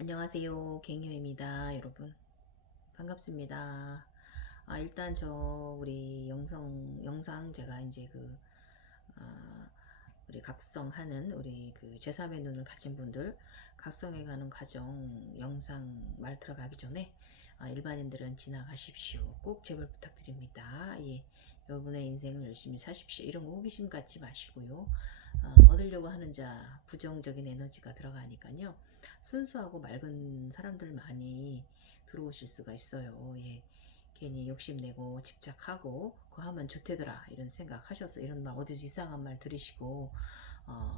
안녕하세요. 갱요입니다. 여러분. 반갑습니다. 일단 우리 영상 제가 이제 아, 우리 각성하는 우리 제3의 눈을 가진 분들 각성해 가는 과정 영상 말 들어가기 전에 일반인들은 지나가십시오. 꼭 제발 부탁드립니다. 예. 여러분의 인생을 열심히 사십시오. 이런 거 호기심 갖지 마시고요. 얻으려고 하는 자 부정적인 에너지가 들어가니까요. 순수하고 맑은 사람들 많이 들어오실 수가 있어요. 예. 괜히 욕심내고 집착하고 그거 하면 좋대더라 이런 생각하셔서 이런 말 어디서 이상한 말 들으시고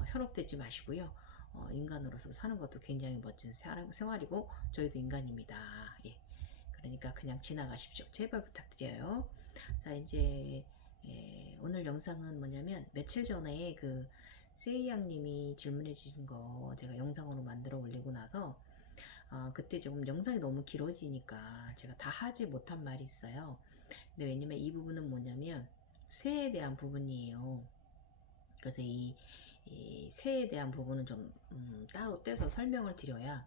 현혹되지 마시고요. 인간으로서 사는 것도 굉장히 멋진 생활이고 저희도 인간입니다. 예. 그러니까 그냥 지나가십시오. 제발 부탁드려요. 자 이제 오늘 영상은 뭐냐면 며칠 전에 세이양님이 질문해 주신 거 제가 영상으로 만들어 올리고 나서 그때 조금 영상이 너무 길어지니까 제가 다 하지 못한 말이 있어요. 근데 왜냐면 이 부분은 뭐냐면 새에 대한 부분이에요. 그래서 이 새에 대한 부분은 좀 따로 떼서 설명을 드려야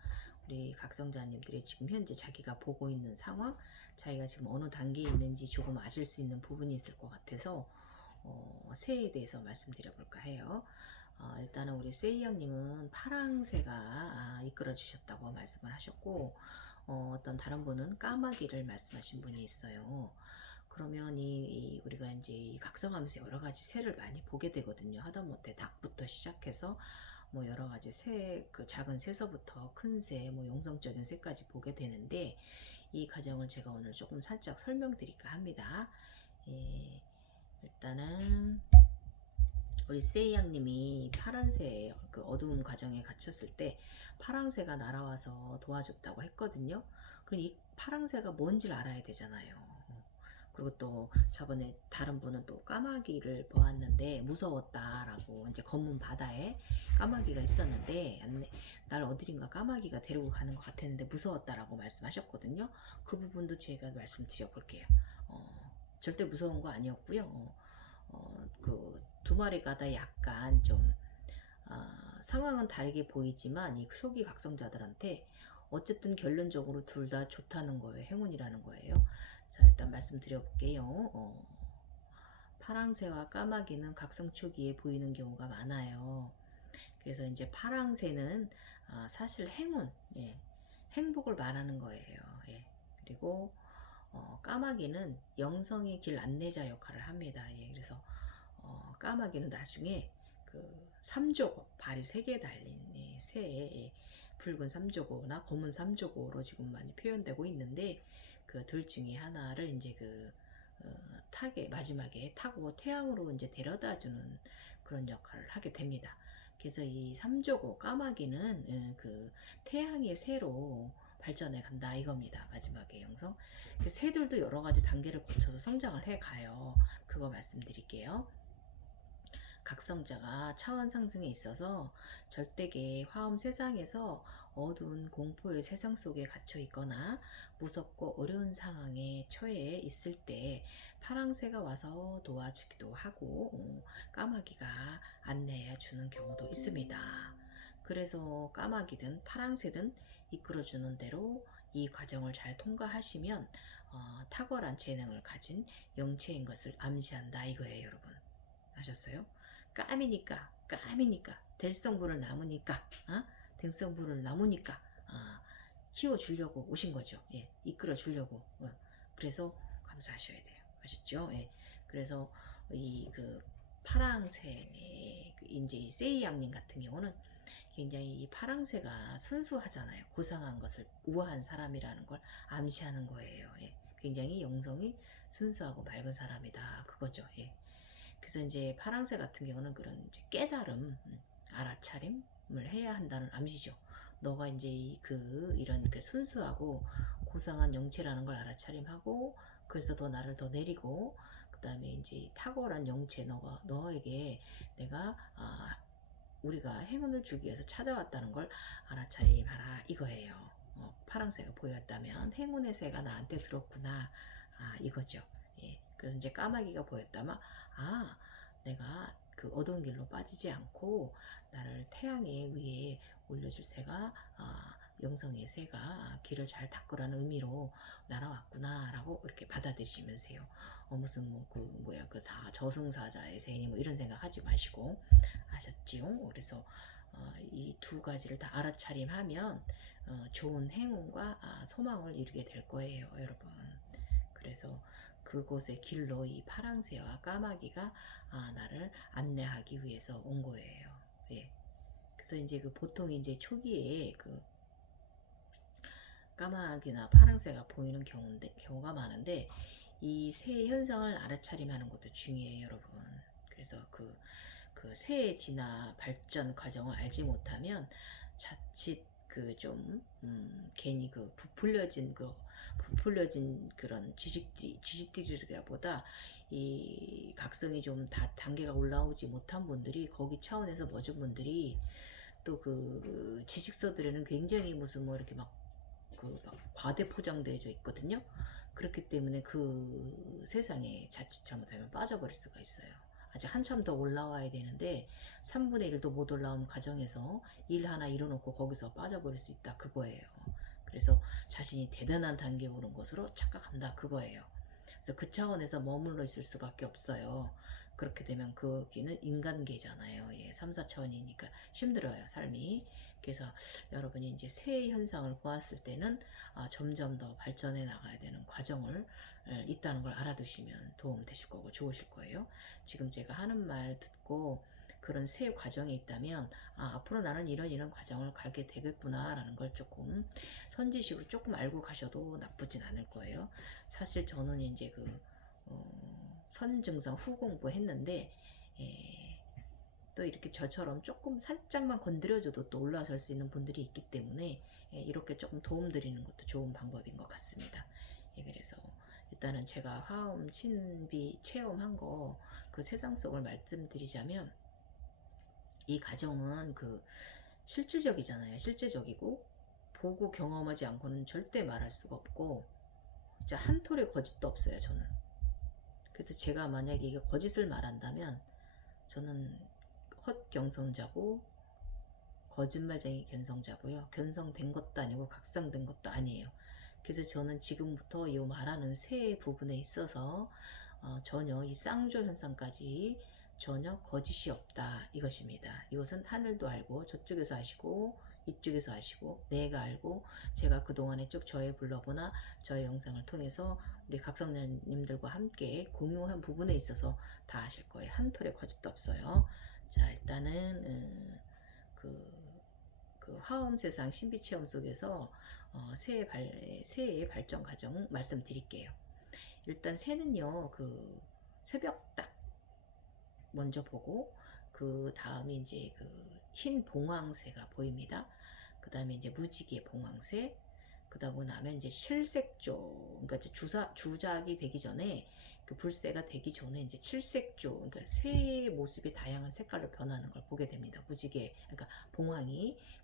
우리 각성자님들이 지금 현재 자기가 보고 있는 상황, 자기가 지금 어느 단계에 있는지 조금 아실 수 있는 부분이 있을 것 같아서 새에 대해서 말씀드려볼까 해요. 일단은 우리 세이양님은 파랑새가 이끌어 주셨다고 말씀을 하셨고 어떤 다른 분은 까마귀를 말씀하신 분이 있어요. 그러면 우리가 이제 각성하면서 여러 가지 새를 많이 보게 되거든요. 하다못해 닭부터 시작해서 뭐 여러 가지 새, 그 작은 새서부터 큰 새, 뭐 영성적인 새까지 보게 되는데 이 과정을 제가 오늘 조금 살짝 설명드릴까 합니다. 예, 일단은 우리 세이양님이 파란새 그 어두움 과정에 갇혔을 때 파랑새가 날아와서 도와줬다고 했거든요. 그럼 이 파랑새가 뭔지를 알아야 되잖아요. 그리고 또 저번에 다른 분은 또 까마귀를 보았는데 무서웠다라고 이제 검은 바다에 까마귀가 있었는데 날 어디론가 까마귀가 데리고 가는 것 같았는데 무서웠다라고 말씀하셨거든요. 그 부분도 제가 말씀드려 볼게요. 절대 무서운 거 아니었고요. 그 두 마리가 다 약간 좀 상황은 다르게 보이지만 이 초기 각성자들한테 어쨌든 결론적으로 둘 다 좋다는 거예요. 행운이라는 거예요. 자 일단 말씀드려 볼게요. 파랑새와 까마귀는 각성 초기에 보이는 경우가 많아요. 그래서 이제 파랑새는 사실 행운, 예, 행복을 말하는 거예요. 예. 그리고 까마귀는 영성의 길 안내자 역할을 합니다. 예. 그래서 까마귀는 나중에 그 삼조고 발이 3개 달린 새의 붉은 삼조고나 검은 삼조고로 지금 많이 표현되고 있는데 그 둘 중에 하나를 이제 타게 마지막에 타고 태양으로 이제 데려다주는 그런 역할을 하게 됩니다. 그래서 이 삼조고 까마귀는 그 태양의 새로 발전해 간다 이겁니다. 마지막에 영성. 그 새들도 여러 가지 단계를 거쳐서 성장을 해 가요. 그거 말씀드릴게요. 각성자가 차원 상승에 있어서 절대계 화엄 세상에서 어두운 공포의 세상 속에 갇혀 있거나 무섭고 어려운 상황에 처해 있을 때 파랑새가 와서 도와주기도 하고 까마귀가 안내해 주는 경우도 있습니다. 그래서 까마귀든 파랑새든 이끌어주는 대로 이 과정을 잘 통과하시면 탁월한 재능을 가진 영체인 것을 암시한다 이거예요, 여러분. 아셨어요? 까미니까 될성부를 남으니까 등성부를 남으니까 키워주려고 오신 거죠. 예, 이끌어 주려고. 그래서 감사하셔야 돼요. 아셨죠? 예. 그래서 파랑새 이제 이 세이 양님 같은 경우는 굉장히 이 파랑새가 순수하잖아요. 고상한 것을 우아한 사람이라는 걸 암시하는 거예요. 예. 굉장히 영성이 순수하고 맑은 사람이다. 그거죠. 예. 그래서 이제 파랑새 같은 경우는 그런 이제 깨달음, 알아차림을 해야 한다는 암시죠. 너가 이제 이런 순수하고 고상한 영체라는 걸 알아차림하고 그래서 더 나를 더 내리고 그 다음에 이제 탁월한 영체 너에게 내가 우리가 행운을 주기 위해서 찾아왔다는 걸 알아차림하라 이거예요. 파랑새가 보였다면 행운의 새가 나한테 들었구나 이거죠. 예. 그래서 이제 까마귀가 보였다면 내가 그 어두운 길로 빠지지 않고 나를 태양의 위에 올려줄 새가 영성의 새가 길을 잘 닦으라는 의미로 날아왔구나 라고 이렇게 받아들이시면 돼요. 무슨 뭐 그 뭐야 그 저승사자의 새니 뭐 이런 생각 하지 마시고, 아셨지요? 그래서 이 두 가지를 다 알아차림하면 좋은 행운과 소망을 이루게 될 거예요, 여러분. 그래서 그곳의 길로 이 파랑새와 까마귀가 나를 안내하기 위해서 온 거예요. 예. 그래서 이제 그 보통 이제 초기에 그 까마귀나 파랑새가 보이는 경우가 많은데, 이 새 현상을 알아차림하는 것도 중요해요, 여러분. 그래서 그 새의 진화 발전 과정을 알지 못하면 자칫 그 좀 괜히 그 부풀려진 그런 지식들이라보다 이 각성이 좀 단계가 올라오지 못한 분들이, 거기 차원에서 머진 분들이 또 그 지식서들에는 굉장히 무슨 뭐 이렇게 막 과대 포장되어져 있거든요. 그렇기 때문에 그 세상에 자칫 잘못하면 빠져버릴 수가 있어요. 아직 한참 더 올라와야 되는데 3분의 1도 못 올라온 과정에서 일 하나 이뤄놓고 거기서 빠져버릴 수 있다, 그거예요. 그래서 자신이 대단한 단계에 오른 것으로 착각한다, 그거예요. 그래서 그 차원에서 머물러 있을 수밖에 없어요. 그렇게 되면 거기는 인간계잖아요. 예, 3, 4차원이니까 힘들어요, 삶이. 그래서 여러분이 이제 새 현상을 보았을 때는 점점 더 발전해 나가야 되는 과정을 있다는 걸 알아두시면 도움 되실 거고 좋으실 거예요. 지금 제가 하는 말 듣고 그런 새 과정에 있다면 앞으로 나는 이런 과정을 가게 되겠구나 라는 걸 조금 선지식으로 조금 알고 가셔도 나쁘진 않을 거예요. 사실 저는 이제 선증상 후 공부했는데, 예, 또 이렇게 저처럼 조금 살짝만 건드려줘도 또 올라설 수 있는 분들이 있기 때문에 이렇게 조금 도움 드리는 것도 좋은 방법인 것 같습니다. 예, 그래서 일단은 제가 화음 신비 체험한 거 그 세상 속을 말씀드리자면, 이 과정은 실질적이잖아요. 실제적이고 보고 경험하지 않고는 절대 말할 수가 없고, 진짜 한 톨의 거짓도 없어요, 저는. 그래서 제가 만약에 이게 거짓을 말한다면 저는 헛경성자고 거짓말쟁이 견성자고요. 견성된 것도 아니고 각성된 것도 아니에요. 그래서 저는 지금부터 이 말하는 새 부분에 있어서 전혀 이 쌍조 현상까지 전혀 거짓이 없다, 이것입니다. 이것은 하늘도 알고 저쪽에서 아시고 이쪽에서 아시고 내가 알고, 제가 그동안에 쭉 저의 블로그나 저의 영상을 통해서 우리 각성자님들과 함께 공유한 부분에 있어서 다 아실 거예요. 한 톨의 거짓도 없어요. 자, 일단은 그 화엄 세상 신비 체험 속에서 새의 발전 과정 말씀드릴게요. 일단 새는요, 새벽 딱 먼저 보고, 그 다음에 이제 흰 봉황새가 보입니다. 그 다음에 이제 무지개 봉황새, 그러고 나면 이제 칠색조, 그러니까 이제 주작이 되기 전에, 그 불새가 되기 전에 이제 칠색조, 그러니까 새의 모습이 다양한 색깔로 변하는 걸 보게 됩니다. 그러니까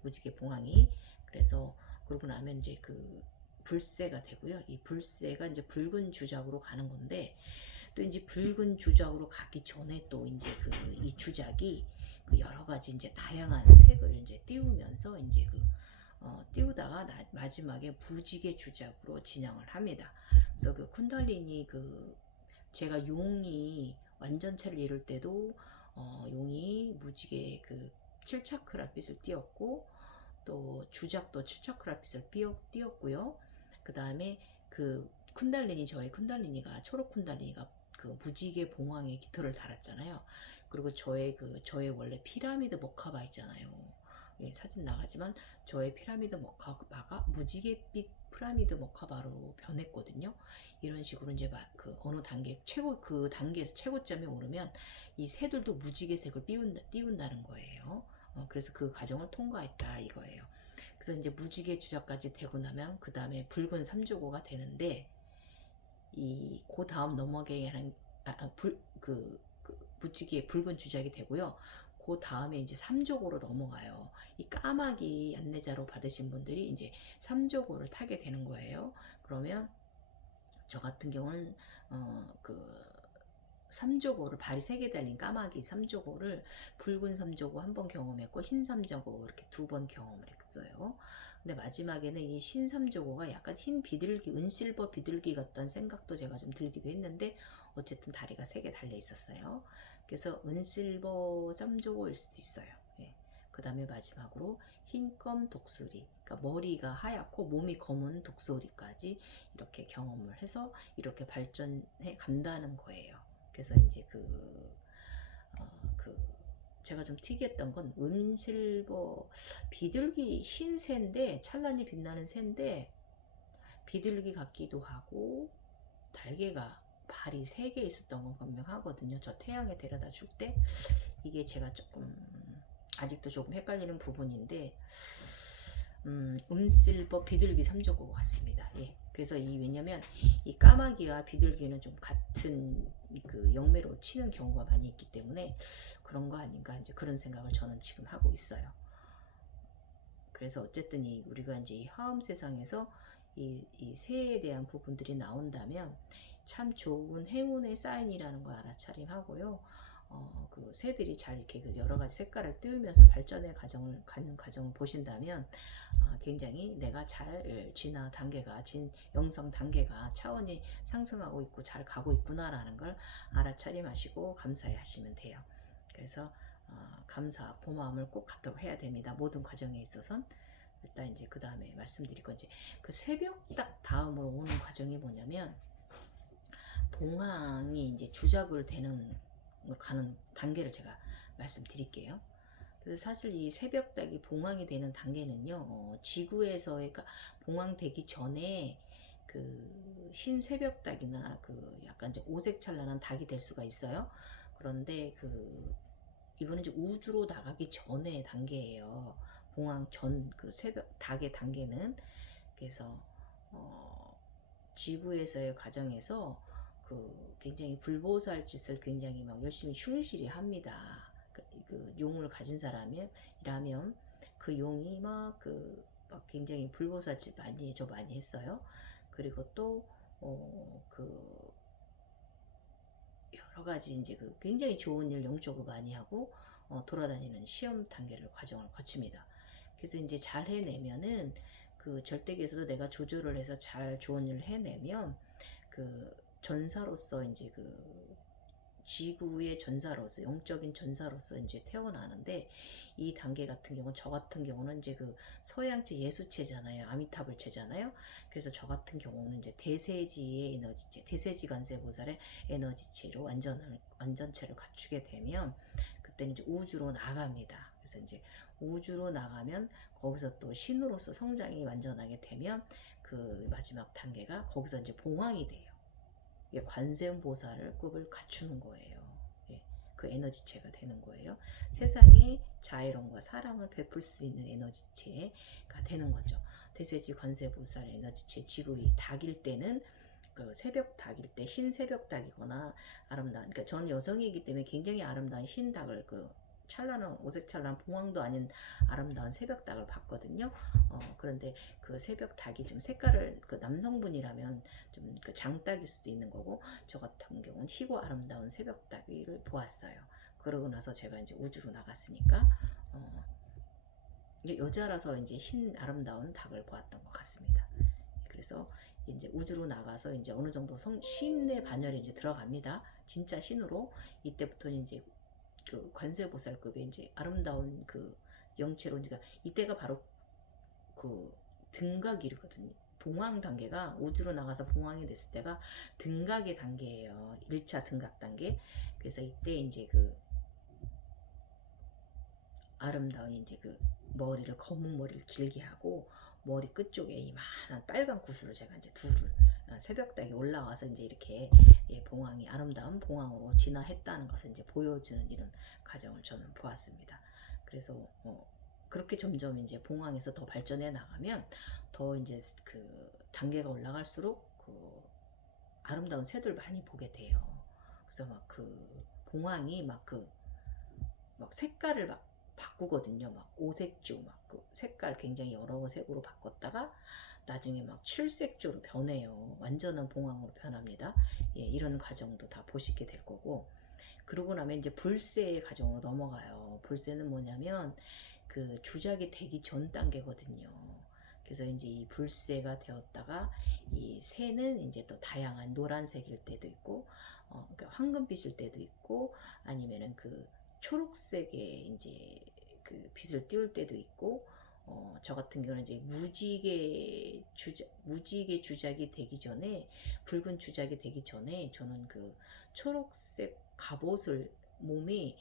무지개 봉황이. 그래서 그러고 나면 이제 불새가 되고요. 이 불새가 이제 붉은 주작으로 가는 건데, 또 이제 붉은 주작으로 가기 전에 또 이제 이 주작이 여러 가지 이제 다양한 색을 이제 띄우면서 이제 띄우다가 마지막에 무지개 주작으로 진행을 합니다. 그래서 쿤달리니 제가 용이 완전체를 이룰 때도 용이 무지개 7차크라 빛을 띄웠고, 또 주작도 7차크라 빛을 띄웠고요. 그 다음에 저의 쿤달리니가 초록 쿤달리니가 무지개 봉황에 깃털을 달았잖아요. 그리고 저의 원래 피라미드 머카바 있잖아요. 예, 사진 나가지만 저의 피라미드 머카바가 무지개빛 피라미드 머카바로 변했거든요. 이런 식으로 이제 어느 단계 단계에서 최고점에 오르면 이 새들도 무지개색을 띄운다는 거예요. 그래서 그 과정을 통과했다, 이거예요. 그래서 이제 무지개 주작까지 되고 나면 그 다음에 붉은 삼조고가 되는데, 그 다음 넘어가게 하는 무지개 붉은 주작이 되고요. 그 다음에 이제 삼조고로 넘어가요. 이 까마귀 안내자로 받으신 분들이 이제 삼조고를 타게 되는 거예요. 그러면 저 같은 경우는 삼조고를 발이 3개 달린 까마귀 삼조고를 붉은 삼조고 한 번 경험했고 흰 삼조고 이렇게 2번 경험을 했어요. 근데 마지막에는 이 흰 삼조고가 약간 흰 비둘기, 은실버 비둘기 같다는 생각도 제가 좀 들기도 했는데 어쨌든 다리가 3개 달려 있었어요. 그래서 은실버 삼조고일 수도 있어요. 예. 그 다음에 마지막으로 흰검 독수리, 그러니까 머리가 하얗고 몸이 검은 독수리까지 이렇게 경험을 해서 이렇게 발전해 간다는 거예요. 그래서 이제 그 제가 좀 특이했던 건 은실버 비둘기 흰 새인데 찬란히 빛나는 새인데 비둘기 같기도 하고 달개가 발이 3개 있었던 건 분명하거든요. 저 태양에 데려다 줄 때 이게 제가 조금 아직도 조금 헷갈리는 부분인데 음실버 비둘기 삼조고 같습니다. 예. 그래서 왜냐면 이 까마귀와 비둘기는 좀 같은 그 영매로 치는 경우가 많이 있기 때문에 그런 거 아닌가 이제 그런 생각을 저는 지금 하고 있어요. 그래서 어쨌든 우리가 이제 이 화음 세상에서 이 새에 대한 부분들이 나온다면 참 좋은 행운의 사인이라는 거 알아차림하고요. 그 새들이 잘 이렇게 여러 가지 색깔을 띄우면서 발전의 가는 과정을 보신다면 굉장히 내가 잘 영성 단계가 차원이 상승하고 있고 잘 가고 있구나라는 걸 알아차림하시고 감사해 하시면 돼요. 그래서 감사, 고마움을 꼭 갖도록 해야 됩니다. 모든 과정에 있어선. 일단 이제 그 다음에 말씀드릴 건 이제 그 새벽 딱 다음으로 오는 과정이 뭐냐면 봉황이 이제 주작을 가는 단계를 제가 말씀드릴게요. 그래서 사실 이 새벽 닭이 봉황이 되는 단계는요, 지구에서의 그러니까 봉황되기 전에 그 신새벽 닭이나 그 약간 이제 오색찬란한 닭이 될 수가 있어요. 그런데 이거는 이제 우주로 나가기 전의 단계예요. 봉황 전 그 새벽 닭의 단계는. 그래서 지구에서의 과정에서 굉장히 불보살 짓을 굉장히 막 열심히 충실히 합니다. 그 용을 가진 사람이라면 그 용이 막 굉장히 불보살 짓 많이 했어요. 그리고 또 여러 가지 이제 굉장히 좋은 일 영적으로 많이 하고 돌아다니는 시험 단계를 과정을 거칩니다. 그래서 이제 잘 해내면은 그 절대계에서도 내가 조절을 해서 잘 좋은 일을 해내면 그 전사로서 이제 지구의 전사로서 영적인 전사로서 이제 태어나는데 이 단계 같은 경우는 저 같은 경우는 이제 서양체 예수체잖아요. 아미타불체잖아요. 그래서 저 같은 경우는 이제 대세지의 에너지체, 대세지 관세보살의 에너지체로 완전체를 갖추게 되면 그때는 이제 우주로 나갑니다. 그래서 이제 우주로 나가면 거기서 또 신으로서 성장이 완전하게 되면 그 마지막 단계가 거기서 이제 봉황이 돼요. 관세음보살을 급을 갖추는 거예요. 예, 그 에너지체가 되는 거예요. 세상에 자애론과 사랑을 베풀 수 있는 에너지체가 되는 거죠. 대세지 관세보살 에너지체 지구의 닭일 때는 그 새벽 닭일 때 흰 새벽 닭이거나 아름다운 그러니까 전 여성이기 때문에 굉장히 아름다운 흰 닭을 찬란한 오색찬란 봉황도 아닌 아름다운 새벽 닭을 봤거든요. 그런데 그 새벽 닭이 좀 색깔을 남성분이라면 좀 장닭일 수도 있는 거고 저 같은 경우는 희고 아름다운 새벽 닭을 보았어요. 그러고 나서 제가 이제 우주로 나갔으니까 여자라서 이제 흰 아름다운 닭을 보았던 것 같습니다. 그래서 이제 우주로 나가서 이제 어느 정도 신의 반열에 이제 들어갑니다. 진짜 신으로 이때부터는 이제 그 관세보살급의 이제 아름다운 영체로 이때가 바로 등각이거든요. 봉황 단계가 우주로 나가서 봉황이 됐을 때가 등각의 단계예요. 1차 등각 단계. 그래서 이때 이제 아름다운 이제 머리를 검은 머리를 길게 하고 머리 끝쪽에 이만한 빨간 구슬을 제가 이제 둘을 새벽닭에 올라와서 이제 이렇게 봉황이 아름다운 봉황으로 진화했다는 것을 이제 보여주는 이런 과정을 저는 보았습니다. 그래서 그렇게 점점 이제 봉황에서 더 발전해 나가면 더 이제 단계가 올라갈수록 아름다운 새들 많이 보게 돼요. 그래서 봉황이 막 색깔을 바꾸거든요. 막 오색조 막 그 색깔 굉장히 여러 색으로 바꿨다가 나중에 막 칠색조로 변해요. 완전한 봉황으로 변합니다. 예, 이런 과정도 다 보시게 될 거고, 그러고 나면 이제 불세의 과정으로 넘어가요. 불세는 뭐냐면 그 주작이 되기 전 단계거든요. 그래서 이제 이 불세가 되었다가 이 새는 이제 또 다양한 노란색일 때도 있고, 그러니까 황금빛일 때도 있고, 아니면은 그 초록색의 이제 그 빛을 띄울 때도 있고, 저 같은 경우는 이제 무지개 주작이 되기 전에, 붉은 주작이 되기 전에 저는 그 초록색 갑옷을 몸이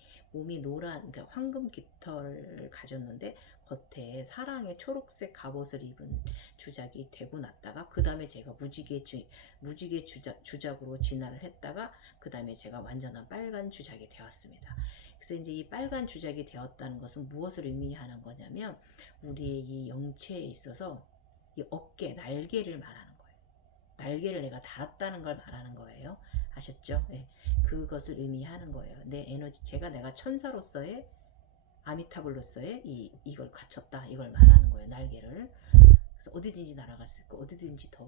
노란, 그러니까 황금 깃털을 가졌는데 겉에 사랑의 초록색 갑옷을 입은 주작이 되고 났다가, 그 다음에 제가 무지개 주작으로 진화를 했다가 그 다음에 제가 완전한 빨간 주작이 되었습니다. 그래서 이제 이 빨간 주작이 되었다는 것은 무엇을 의미하는 거냐면, 우리의 이 영체에 있어서 이 어깨, 날개를 말하는 거예요. 날개를 내가 달았다는 걸 말하는 거예요. 아셨죠? 네. 그것을 의미하는 거예요. 내 에너지, 내가 천사로서의, 아미타불로서의 이걸 갖췄다, 이걸 말하는 거예요. 날개를. 그래서 어디든지 날아갈 수 있고, 어디든지 더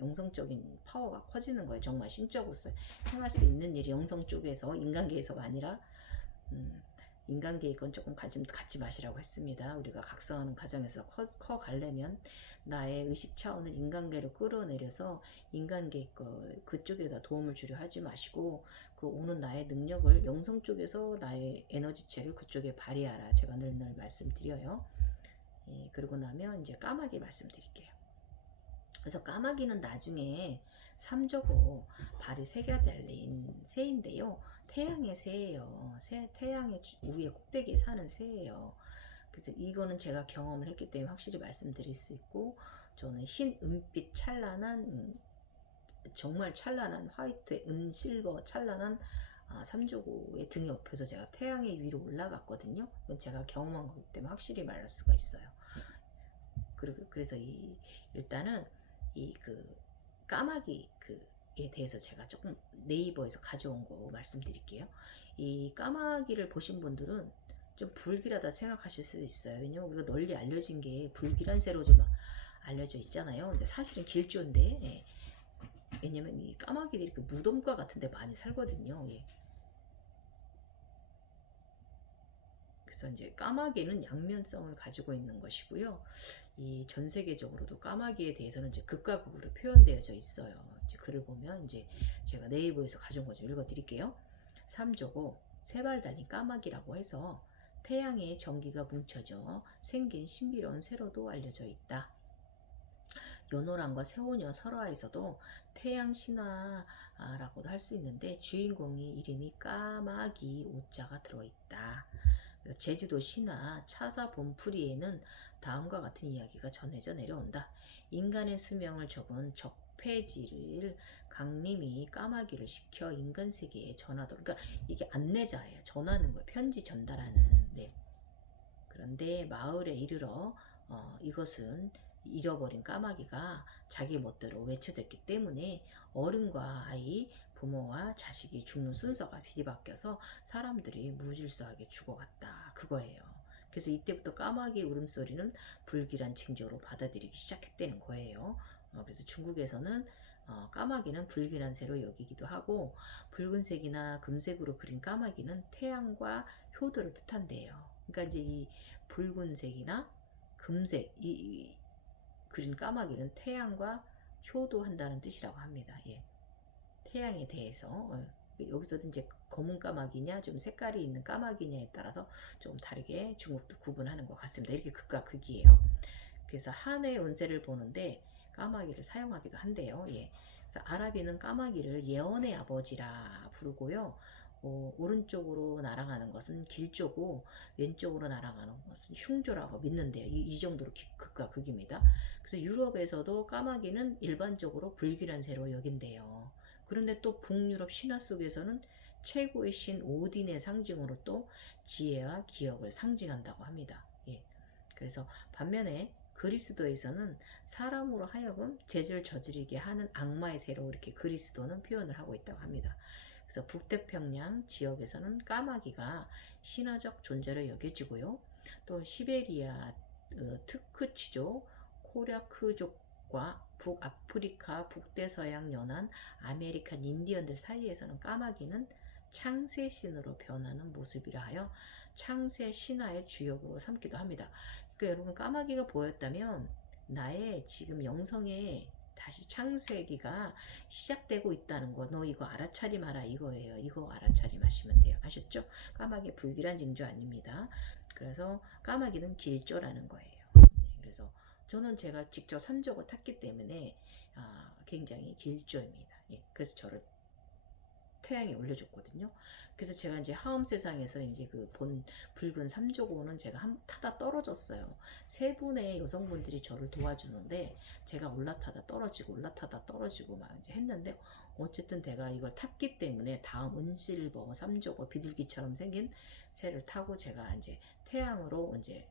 영성적인 파워가 커지는 거예요. 정말 신적으로서 행할 수 있는 일이 영성 쪽에서, 인간계에서가 아니라, 인간계의 건 조금 갖지 마시라고 했습니다. 우리가 각성하는 과정에서 커가려면 나의 의식 차원을 인간계로 끌어내려서 인간계 그쪽에다 도움을 주려 하지 마시고, 그 오는 나의 능력을 영성 쪽에서 나의 에너지체를 그쪽에 발휘하라. 제가 늘 말씀드려요. 예, 그러고 나면 이제 까마귀 말씀드릴게요. 그래서 까마귀는 나중에 삼저고 발이 새겨 달린 새인데요. 태양의 새예요. 태양의 위에 꼭대기에 사는 새예요. 그래서 이거는 제가 경험을 했기 때문에 확실히 말씀드릴 수 있고, 저는 흰 은빛 찬란한, 정말 찬란한 화이트 은실버 찬란한 삼조고의 등 옆에서 제가 태양의 위로 올라갔거든요. 그건 제가 경험한 거기 때문에 확실히 말할 수가 있어요. 그래서 일단은 그 까마귀 그에 대해서 제가 조금 네이버에서 가져온 거 말씀드릴게요. 이 까마귀를 보신 분들은 좀 불길하다 생각하실 수도 있어요. 왜냐면 우리가 널리 알려진 게 불길한 새로 좀 알려져 있잖아요. 근데 사실은 길조인데, 예. 왜냐면 이 까마귀들이 그 무덤가 같은 데 많이 살거든요. 예. 그래서 이제 까마귀는 양면성을 가지고 있는 것이고요. 이 전 세계적으로도 까마귀에 대해서는 이제 극과 극으로 표현되어져 있어요. 이제 글을 보면 이제 제가 네이버에서 가져온 거 좀 읽어드릴게요. 삼조고 세발 달린 까마귀라고 해서 태양의 전기가 뭉쳐져 생긴 신비로운 새로도 알려져 있다. 연호랑과 세오녀 설화에서도 태양 신화라고도 할 수 있는데 주인공이 이름이 까마귀 오자가 들어있다. 제주도 신화 차사 본풀이에는 다음과 같은 이야기가 전해져 내려온다. 인간의 수명을 적은 적폐지를 강림이 까마귀를 시켜 인간 세계에 전하도록, 그러니까 이게 안내자예요. 전하는 거예요. 편지 전달하는. 네. 그런데 마을에 이르러 이것은 잃어버린 까마귀가 자기 멋대로 외쳐졌기 때문에 어른과 아이, 부모와 자식이 죽는 순서가 뒤바뀌어서 사람들이 무질서하게 죽어갔다. 그거예요. 그래서 이때부터 까마귀 울음소리는 불길한 징조로 받아들이기 시작했다는 거예요. 그래서 중국에서는 까마귀는 불길한 새로 여기기도 하고, 붉은색이나 금색으로 그린 까마귀는 태양과 효도를 뜻한대요. 그러니까 이제 이 붉은색이나 금색 그린 까마귀는 태양과 효도한다는 뜻이라고 합니다. 예. 태양에 대해서 여기서도 이제 검은 까마귀냐 좀 색깔이 있는 까마귀냐에 따라서 좀 다르게 중국도 구분하는 것 같습니다. 이렇게 극과 극이에요. 그래서 한해 운세를 보는데 까마귀를 사용하기도 한대요. 예. 그래서 아랍인은 까마귀를 예언의 아버지라 부르고요. 오른쪽으로 날아가는 것은 길조고 왼쪽으로 날아가는 것은 흉조라고 믿는데요. 이 정도로 극과 극입니다. 그래서 유럽에서도 까마귀는 일반적으로 불길한 새로 여긴대요. 그런데 또 북유럽 신화 속에서는 최고의 신 오딘의 상징으로 또 지혜와 기억을 상징한다고 합니다. 예. 그래서 반면에 그리스도에서는 사람으로 하여금 죄를 저지르게 하는 악마의 새로 이렇게 그리스도는 표현을 하고 있다고 합니다. 그래서 북태평양 지역에서는 까마귀가 신화적 존재로 여겨지고요. 또 시베리아 트크치족, 코랴크족과 북아프리카, 북대서양 연안, 아메리칸 인디언들 사이에서는 까마귀는 창세신으로 변하는 모습이라 하여 창세 신화의 주역으로 삼기도 합니다. 그러니까 여러분 까마귀가 보였다면 나의 지금 영성에 다시 창세기가 시작되고 있다는 거, 너 이거 알아차림하라 이거예요. 이거 알아차림하시면 돼요. 아셨죠? 까마귀 불길한 징조 아닙니다. 그래서 까마귀는 길조라는 거예요. 네, 그래서 저는 제가 직접 산적을 탔기 때문에 굉장히 길조입니다. 예, 그래서 저를 태양이 올려줬거든요. 그래서 제가 이제 하음 세상에서 이제 그 본 붉은 삼조고는 제가 타다 떨어졌어요. 세 분의 여성분들이 저를 도와주는데 제가 올라타다 떨어지고 올라타다 떨어지고 막 이제 했는데 어쨌든 제가 이걸 탔기 때문에 다음 은실버 삼조고 비둘기처럼 생긴 새를 타고 제가 이제 태양으로 이제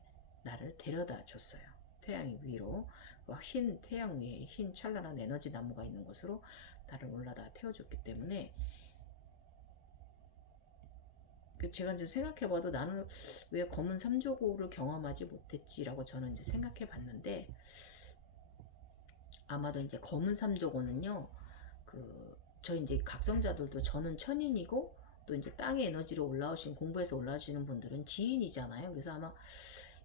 나를 데려다 줬어요. 태양 위로 흰 태양 위에 흰 찬란한 에너지 나무가 있는 곳으로 나를 올라다 태워줬기 때문에 제가 이제 생각해봐도 나는 왜 검은 삼조고를 경험하지 못했지라고 저는 이제 생각해봤는데 아마도 이제 검은 삼조고는요 저희 이제 각성자들도 저는 천인이고 또 이제 땅의 에너지로 올라오신 공부해서 올라오시는 분들은 지인이잖아요. 그래서 아마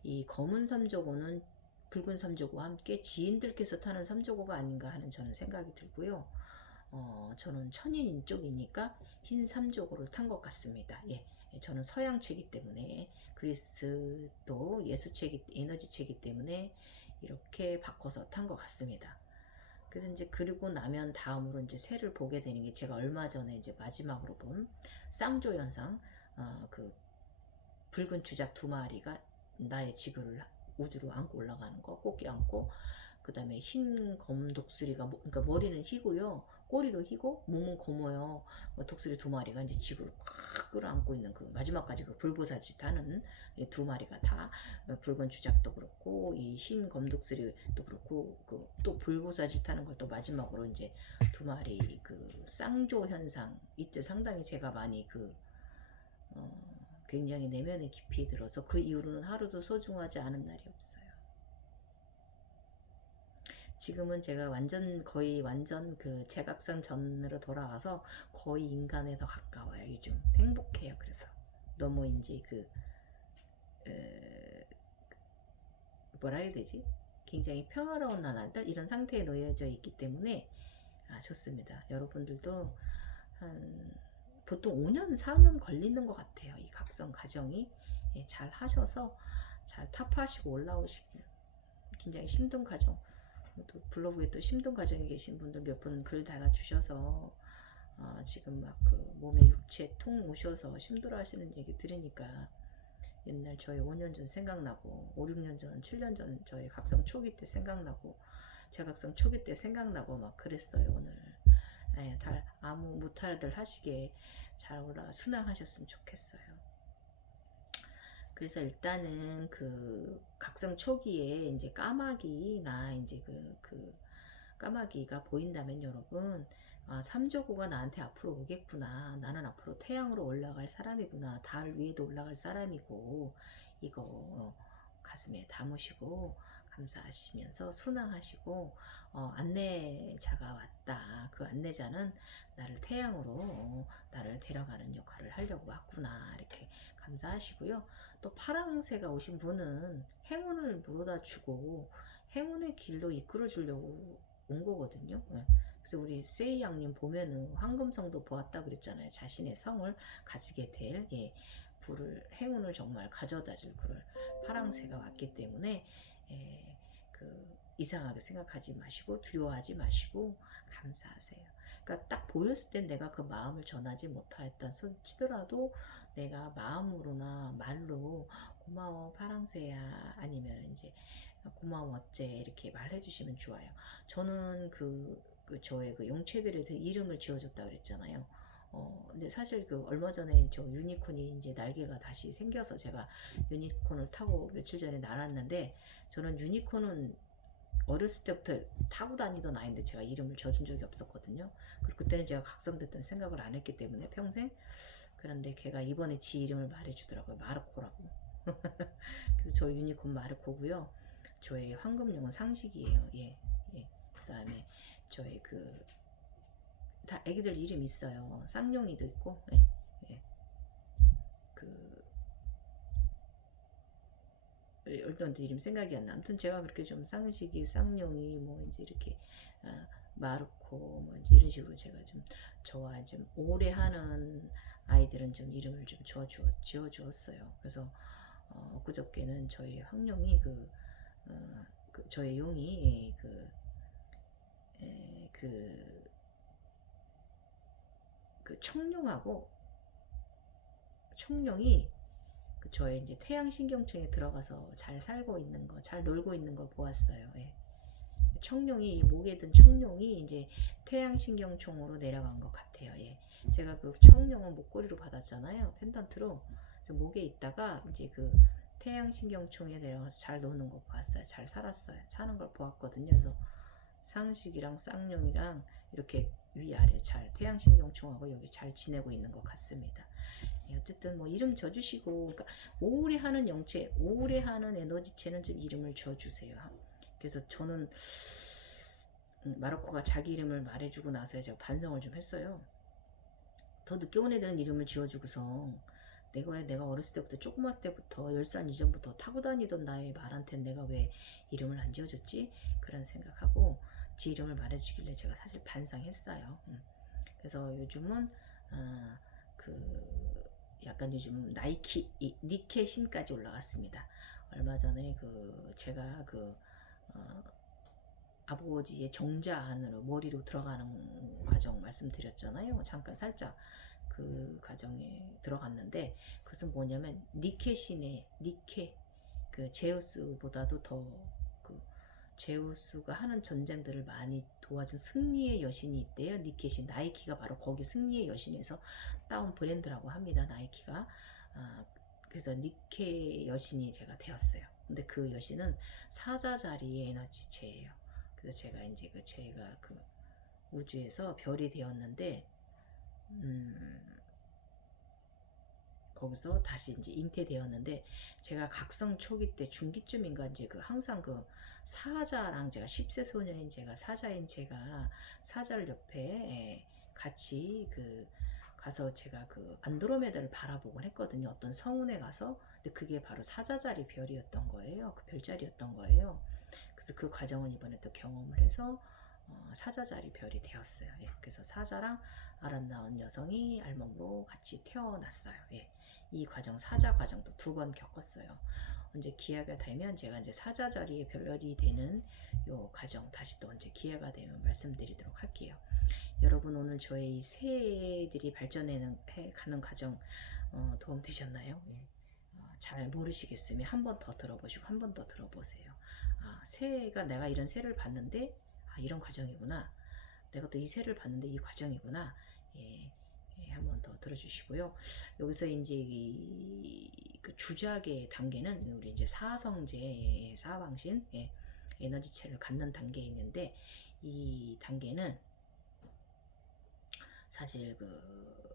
이 검은 삼조고는 붉은 삼조고와 함께 지인들께서 타는 삼조고가 아닌가 하는 저는 생각이 들고요. 저는 천인인 쪽이니까 흰 삼조고를 탄 것 같습니다. 예. 저는 서양체이기 때문에 그리스도 예수체기 에너지체이기 때문에 이렇게 바꿔서 탄 것 같습니다. 그래서 이제 그리고 나면 다음으로 이제 새를 보게 되는 게 제가 얼마 전에 이제 마지막으로 본 쌍조 현상, 그 붉은 주작 두 마리가 나의 지구를 우주로 안고 올라가는 거, 꽃게 안고, 그 다음에 흰 검 독수리가, 그러니까 머리는 희고요, 꼬리도 희고, 몸은 검어요. 독수리 두 마리가 이제 지구를 꽉 끌어안고 있는 그 마지막까지 그 불보사짓 하는 두 마리가 다 붉은 주작도 그렇고, 이 흰 검 독수리도 그렇고, 그 또 불보사짓 하는 걸 또 마지막으로 이제 두 마리 그 쌍조 현상, 이때 상당히 제가 많이 굉장히 내면에 깊이 들어서 그 이후로는 하루도 소중하지 않은 날이 없어요. 지금은 제가 거의 완전 그 제각성 전으로 돌아와서 거의 인간에 더 가까워요. 요즘 행복해요. 그래서 너무 이제 뭐라 해야 되지? 굉장히 평화로운 나날들 이런 상태에 놓여져 있기 때문에 좋습니다. 여러분들도 한 보통 5년, 4년 걸리는 것 같아요. 이 각성 과정이 잘 하셔서 잘 타파하시고 올라오시길. 굉장히 힘든 과정. 또 블로그에 또 힘든 과정에 계신 분들 몇 분 글 달아주셔서 지금 막 그 몸에 육체 통 오셔서 힘들어하시는 얘기 들으니까 옛날 저희 5년 전 생각나고 5, 6년 전, 7년 전 저희 각성 초기 때 생각나고 제각성 초기 때 생각나고 막 그랬어요. 오늘 아무 무탈들 하시게 잘 순항하셨으면 좋겠어요. 그래서 일단은 그 각성 초기에 이제 까마귀나 이제 까마귀가 보인다면 여러분 삼조고가 나한테 앞으로 오겠구나. 나는 앞으로 태양으로 올라갈 사람이구나. 달 위에도 올라갈 사람이고 이거 가슴에 담으시고 감사하시면서 순항하시고 안내자가 왔다. 그 안내자는 나를 태양으로 나를 데려가는 역할을 하려고 왔구나. 이렇게 감사하시고요. 또 파랑새가 오신 분은 행운을 물어다 주고 행운의 길로 이끌어 주려고 온 거거든요. 그래서 우리 세이 양님 보면은 황금성도 보았다 그랬잖아요. 자신의 성을 가지게 될 행운을 정말 가져다 줄 그럴 파랑새가 왔기 때문에 이상하게 생각하지 마시고 두려워하지 마시고 감사하세요. 그러니까 딱 보였을 땐 내가 그 마음을 전하지 못하였다 치더라도 내가 마음으로나 말로 고마워 파랑새야 아니면 이제 고마워 어째 이렇게 말해 주시면 좋아요. 저는 저의 용체들의 이름을 지어줬다 그랬잖아요. 근데 사실 얼마 전에 저 유니콘이 이제 날개가 다시 생겨서 제가 유니콘을 타고 며칠 전에 날았는데 저는 유니콘은 어렸을 때부터 타고 다니던 아이인데 제가 이름을 지어준 적이 없었거든요. 그리고 그때는 제가 각성됐다는 생각을 안 했기 때문에 평생. 그런데 걔가 이번에 지 이름을 말해주더라고요. 마르코라고. 그래서 저 유니콘 마르코고요. 저의 황금용은 상식이에요. 예, 예. 그 다음에 저의 다 애기들 이름 있어요. 쌍용이도 있고, 예, 예. 그 어떤 이름 생각이 안 나. 아무튼 제가 그렇게 좀 쌍식이, 쌍용이 뭐 이제 이렇게 마르코 뭐 이제 이런 식으로 제가 좀 저와 좀 오래 하는 아이들은 좀 이름을 좀 지어주었어요. 그래서 그저께는 저희 황룡이 저희 용이 에, 그, 청룡하고 청룡이 저의 이제 태양신경청에 들어가서 잘 살고 있는 거, 잘 놀고 있는 거 보았어요. 예. 청룡이 목에 든 청룡이 이제 태양신경총으로 내려간 것 같아요. 예. 제가 그 청룡은 목걸이로 받았잖아요. 펜던트로. 그래서 목에 있다가 이제 태양신경총에 내려가서 잘 노는 거 보았어요. 잘 살았어요. 사는 걸 보았거든요. 그래서 상식이랑 쌍룡이랑 이렇게 위아래 잘 태양신경총하고 여기 잘 지내고 있는 것 같습니다. 어쨌든 뭐 이름 져주시고, 그러니까 오래 하는 영체, 오래 하는 에너지체는 좀 이름을 져주세요. 그래서 저는 마르코가 자기 이름을 말해주고 나서 제가 반성을 좀 했어요. 더 늦게 온 애들은 이름을 지어주고서 내가 어렸을 때부터 조그맣을 때부터 10살 이전부터 타고 다니던 나의 말한테 내가 왜 이름을 안 지어줬지? 그런 생각하고 지 이름을 말해주길래 제가 사실 반성했어요. 그래서 요즘은 약간 요즘 나이키 니케 신까지 올라갔습니다. 얼마 전에 제가 아버지의 정자 안으로 머리로 들어가는 과정 말씀드렸잖아요. 잠깐 살짝 그 과정에 들어갔는데 그것은 뭐냐면 니케 신의 니케 제우스보다도 더 제우스가 하는 전쟁들을 많이 도와준 승리의 여신이 있대요. 니케신 나이키가 바로 거기 승리의 여신에서 따온 브랜드라고 합니다. 나이키가 그래서 니케 여신이 제가 되었어요. 근데 그 여신은 사자 자리의 에너지체예요. 그래서 제가 이제 제가 우주에서 별이 되었는데 거기서 다시 이제 잉태되었는데 제가 각성 초기 때 중기쯤인가 이제 항상 사자랑 제가 10세 소녀인 제가 사자인 제가 사자를 옆에 같이 가서 제가 안드로메다를 바라보곤 했거든요. 어떤 성운에 가서. 근데 그게 바로 사자자리 별이었던 거예요. 그 별자리였던 거예요. 그래서 그 과정을 이번에 또 경험을 해서 사자자리 별이 되었어요. 예. 그래서 사자랑 아름다운 여성이 알몸으로 같이 태어났어요. 예. 이 과정 사자 과정도 2번 겪었어요. 언제 기회가 되면 제가 이제 사자자리의 별이 되는 요 과정 다시 또 언제 기회가 되면 말씀드리도록 할게요. 여러분 오늘 저의 이 새들이 발전해 가는 과정 도움 되셨나요? 예. 잘 모르시겠으면 한 번 더 들어보시고 한 번 더 들어보세요. 새가 내가 이런 새를 봤는데 이런 과정이구나. 내가 또 이 새를 봤는데 이 과정이구나. 예, 한 번 더 들어주시고요. 여기서 이제 주작의 단계는 우리 이제 사성제, 사방신, 에너지체를 갖는 단계에 있는데 이 단계는 사실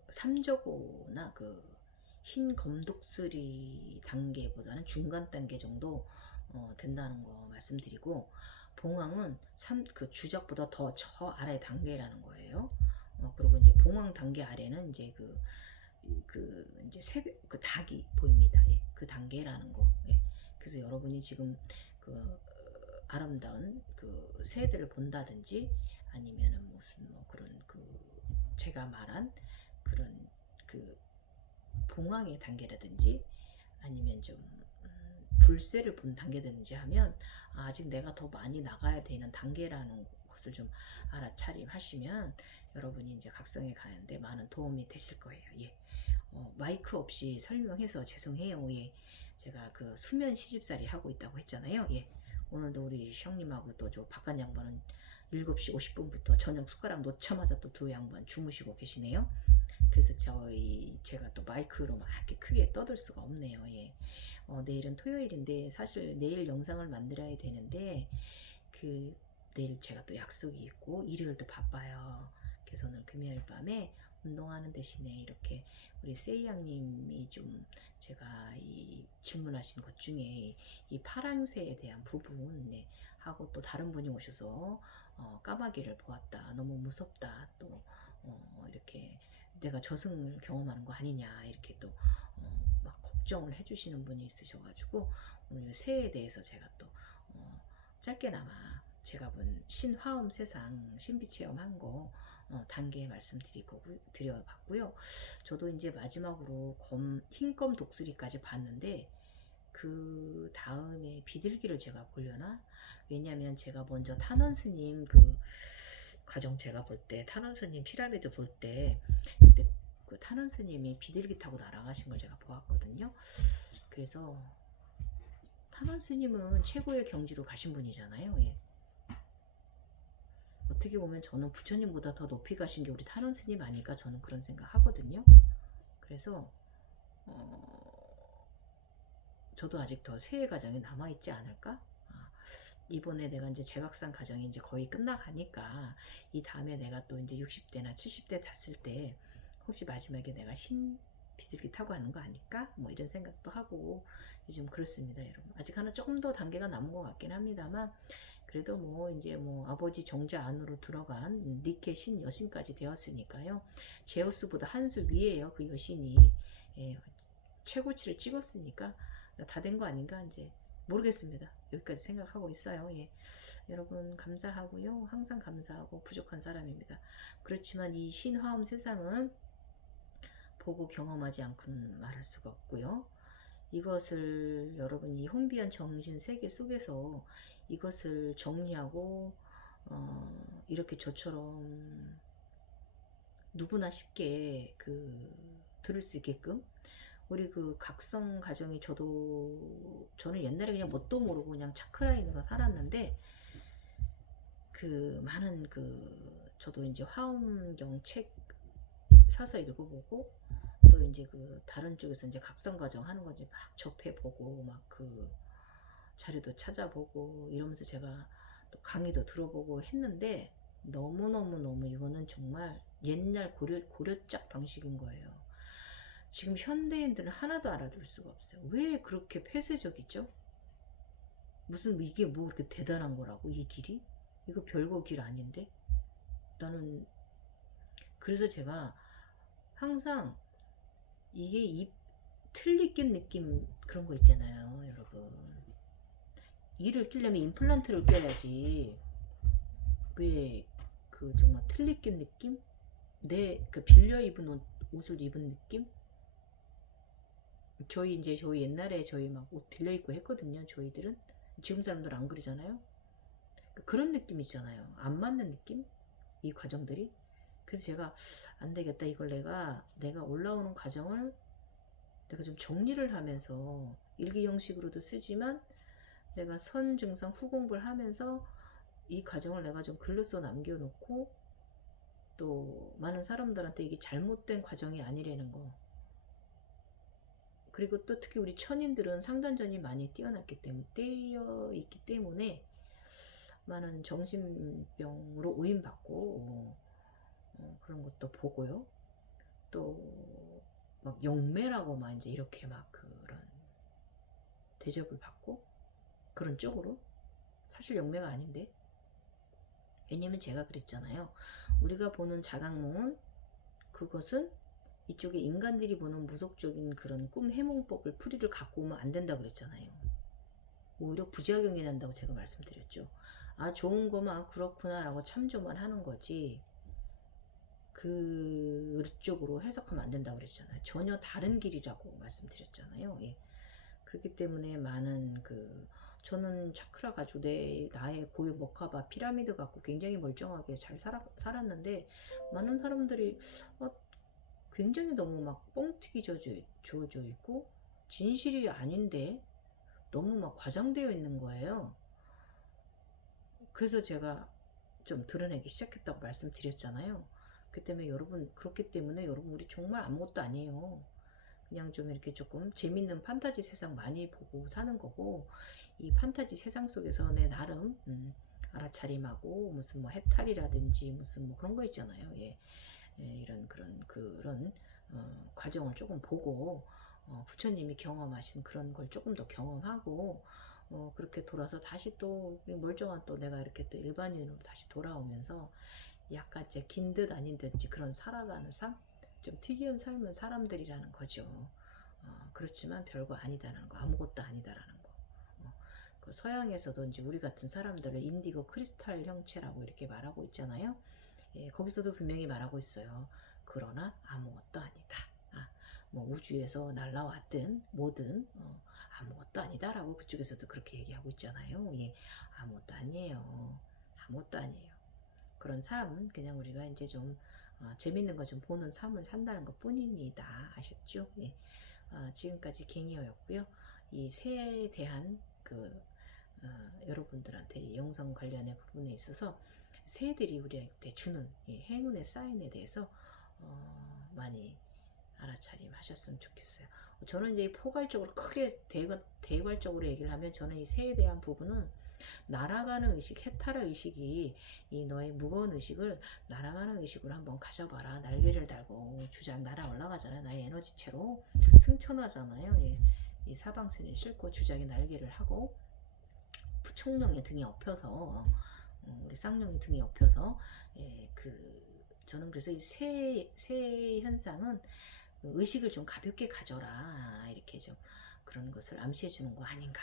3저고나 흰 검독수리 단계보다는 중간 단계 정도 된다는 거 말씀드리고 봉황은 주작보다 더 저 아래 단계라는 거예요. 그리고 이제 봉황 단계 아래는 이제 이제 새벽 닭이 보입니다. 예, 그 단계라는 거. 예. 그래서 여러분이 지금 아름다운 새들을 본다든지 아니면은 무슨 뭐 그런 제가 말한 그런 봉황의 단계라든지 아니면 좀 불새를 본 단계든지 하면 아직 내가 더 많이 나가야 되는 단계라는 것을 좀 알아차림하시면 여러분이 이제 각성에 가는데 많은 도움이 되실 거예요. 예. 마이크 없이 설명해서 죄송해요. 예. 제가 수면 시집살이 하고 있다고 했잖아요. 예. 오늘도 우리 형님하고 또 저 바깥 양반은 7시 50분부터 저녁 숟가락 놓자마자 또 두 양반 주무시고 계시네요. 그래서 제가 또 마이크로 막 이렇게 크게 떠들 수가 없네요. 예. 내일은 토요일인데 사실 내일 영상을 만들어야 되는데 그 내일 제가 또 약속이 있고 일요일도 바빠요. 그래서 오늘 금요일 밤에 운동하는 대신에 이렇게 우리 세이 양님이 좀 제가 이 질문하신 것 중에 이 파랑새에 대한 부분 네, 하고 또 다른 분이 오셔서 까마귀를 보았다. 너무 무섭다. 또 이렇게 내가 저승을 경험하는 거 아니냐 이렇게 또 막 걱정을 해주시는 분이 있으셔가지고 오늘 새에 대해서 제가 또 짧게나마 제가 본 신화음 세상 신비 체험한 거 단계 드려봤고요. 저도 이제 마지막으로 흰검 독수리까지 봤는데 그 다음에 비둘기를 제가 보려나? 왜냐면 제가 먼저 탄원 스님 그 과정 제가 볼 때 탄원 스님 피라미드 볼 때 그때 그 탄원 스님이 비둘기 타고 날아가신 걸 제가 보았거든요. 그래서 탄원 스님은 최고의 경지로 가신 분이잖아요. 예. 어떻게 보면 저는 부처님보다 더 높이 가신 게 우리 탄원 스님 아닐까 저는 그런 생각 하거든요. 그래서 저도 아직 더 새해 과정이 남아있지 않을까? 이번에 내가 이제 제각상 과정이 이제 거의 끝나가니까 이 다음에 내가 또 이제 60대나 70대 됐을 때 혹시 마지막에 내가 흰 비둘기 타고 하는 거 아닐까? 뭐 이런 생각도 하고 요즘 그렇습니다, 여러분. 아직 하나 조금 더 단계가 남은 것 같긴 합니다만 그래도 뭐 이제 뭐 아버지 정자 안으로 들어간 니케 신 여신까지 되었으니까요. 제우스보다 한 수 위에요, 그 여신이. 예, 최고치를 찍었으니까 다 된 거 아닌가 이제 모르겠습니다. 여기까지 생각하고 있어요. 예. 여러분 감사하고요. 항상 감사하고 부족한 사람입니다. 그렇지만 이 신화음 세상은 보고 경험하지 않고는 말할 수가 없고요. 이것을 여러분 이 혼비한 정신 세계 속에서 이것을 정리하고 이렇게 저처럼 누구나 쉽게 들을 수 있게끔 우리 그 각성 가정이 저는 옛날에 그냥 뭣도 모르고 그냥 차크라인으로 살았는데 그 많은 저도 이제 화엄경 책 사서 읽어보고 또 이제 다른 쪽에서 이제 각성 과정 하는 거지 막 접해보고 막 자료도 찾아보고 이러면서 제가 또 강의도 들어보고 했는데 너무 이거는 정말 옛날 고려짝 방식인 거예요. 지금 현대인들은 하나도 알아둘 수가 없어요. 왜 그렇게 폐쇄적이죠? 무슨 이게 뭐 그렇게 대단한 거라고 이 길이? 이거 별거 길 아닌데? 나는 그래서 제가 항상 이게 틀리긴 느낌 그런 거 있잖아요, 여러분. 이를 끼려면 임플란트를 껴야지. 왜 정말 틀리긴 느낌? 빌려 입은 옷을 입은 느낌? 저희 옛날에 저희 막 옷 빌려 입고 했거든요. 저희들은 지금 사람들 안 그러잖아요. 그런 느낌이잖아요. 안 맞는 느낌? 이 과정들이. 그래서 제가 안 되겠다. 이걸 내가 올라오는 과정을 내가 좀 정리를 하면서 일기 형식으로도 쓰지만 내가 선 증상 후 공부를 하면서 이 과정을 내가 좀 글로 써 남겨놓고 또 많은 사람들한테 이게 잘못된 과정이 아니라는 거. 그리고 또 특히 우리 천인들은 상단전이 많이 떼어 있기 때문에 많은 정신병으로 오인받고 그런 것도 보고요. 또 막 용매라고 막 이제 이렇게 막 그런 대접을 받고 그런 쪽으로 사실 용매가 아닌데 왜냐면 제가 그랬잖아요. 우리가 보는 자각몽은 그것은 이쪽에 인간들이 보는 무속적인 그런 꿈 해몽법을 풀이를 갖고 오면 안 된다 그랬잖아요. 오히려 부작용이 난다고 제가 말씀드렸죠. 아 좋은 거만 그렇구나 라고 참조만 하는 거지 그쪽으로 해석하면 안 된다고 그랬잖아요. 전혀 다른 길이라고 말씀드렸잖아요. 예. 그렇기 때문에 많은 저는 차크라 가지고 나의 고유 모카바 피라미드 갖고 굉장히 멀쩡하게 잘 살았는데 많은 사람들이 굉장히 너무 막 뻥튀기 주어져 있고 진실이 아닌데 너무 막 과장되어 있는 거예요. 그래서 제가 좀 드러내기 시작했다고 말씀드렸잖아요. 그렇기 때문에 여러분 우리 정말 아무것도 아니에요. 그냥 좀 이렇게 조금 재밌는 판타지 세상 많이 보고 사는 거고 이 판타지 세상 속에서 내 나름 알아차림하고 무슨 뭐 해탈이라든지 무슨 뭐 그런 거 있잖아요. 예. 이런 그런 과정을 조금 보고 부처님이 경험하신 그런 걸 조금 더 경험하고 그렇게 돌아서 다시 또 멀쩡한 또 내가 이렇게 또 일반인으로 다시 돌아오면서 약간 이제 긴 듯 아닌 듯 그런 살아가는 삶? 좀 특이한 삶은 사람들이라는 거죠. 그렇지만 별거 아니다라는 거, 아무것도 아니다라는 거. 그 서양에서도 이제 우리 같은 사람들을 인디고 크리스탈 형체라고 이렇게 말하고 있잖아요. 예, 거기서도 분명히 말하고 있어요. 그러나 아무것도 아니다. 뭐 우주에서 날라왔든 뭐든 아무것도 아니다라고 그쪽에서도 그렇게 얘기하고 있잖아요. 예, 아무것도 아니에요. 아무것도 아니에요. 그런 삶 그냥 우리가 이제 좀 재밌는 거 좀 보는 삶을 산다는 것 뿐입니다. 아셨죠? 예. 지금까지 갱이어였고요. 이 새에 대한 여러분들한테 영성 관련의 부분에 있어서 새들이 우리한테 주는 이 행운의 사인에 대해서 많이 알아차림 하셨으면 좋겠어요. 저는 이제 포괄적으로 크게 대괄적으로 얘기를 하면 저는 이 새에 대한 부분은 날아가는 의식, 해탈의 의식이 이 너의 무거운 의식을 날아가는 의식으로 한번 가져봐라. 날개를 달고 주장 날아 올라가잖아요. 나의 에너지체로 승천하잖아요. 예. 이 사방선을 싣고 주작의 날개를 하고 총룡의 등에 엎혀서 우리 쌍룡이 등에 엎혀서 예, 저는 그래서 이 새 현상은 의식을 좀 가볍게 가져라 이렇게 좀 그런 것을 암시해 주는 거 아닌가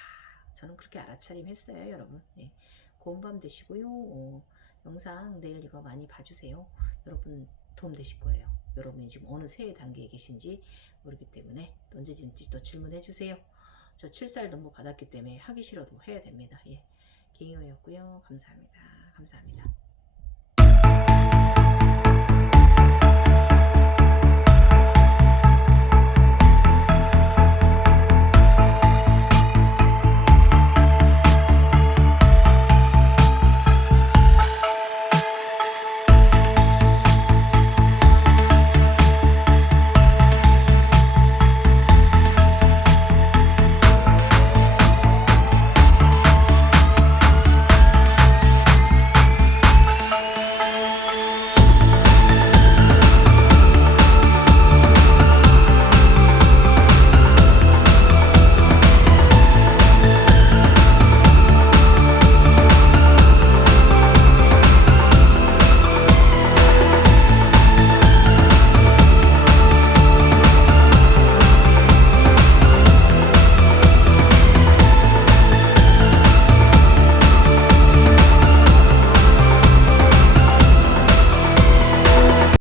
저는 그렇게 알아차림했어요 여러분. 예. 고운 밤 되시고요. 영상 내일 이거 많이 봐주세요. 여러분 도움 되실 거예요. 여러분이 지금 어느 새의 단계에 계신지 모르기 때문에 언제든지 또 질문해 주세요. 저 7살 넘버 받았기 때문에 하기 싫어도 해야 됩니다. 예. 갱이호였고요. 감사합니다. 감사합니다.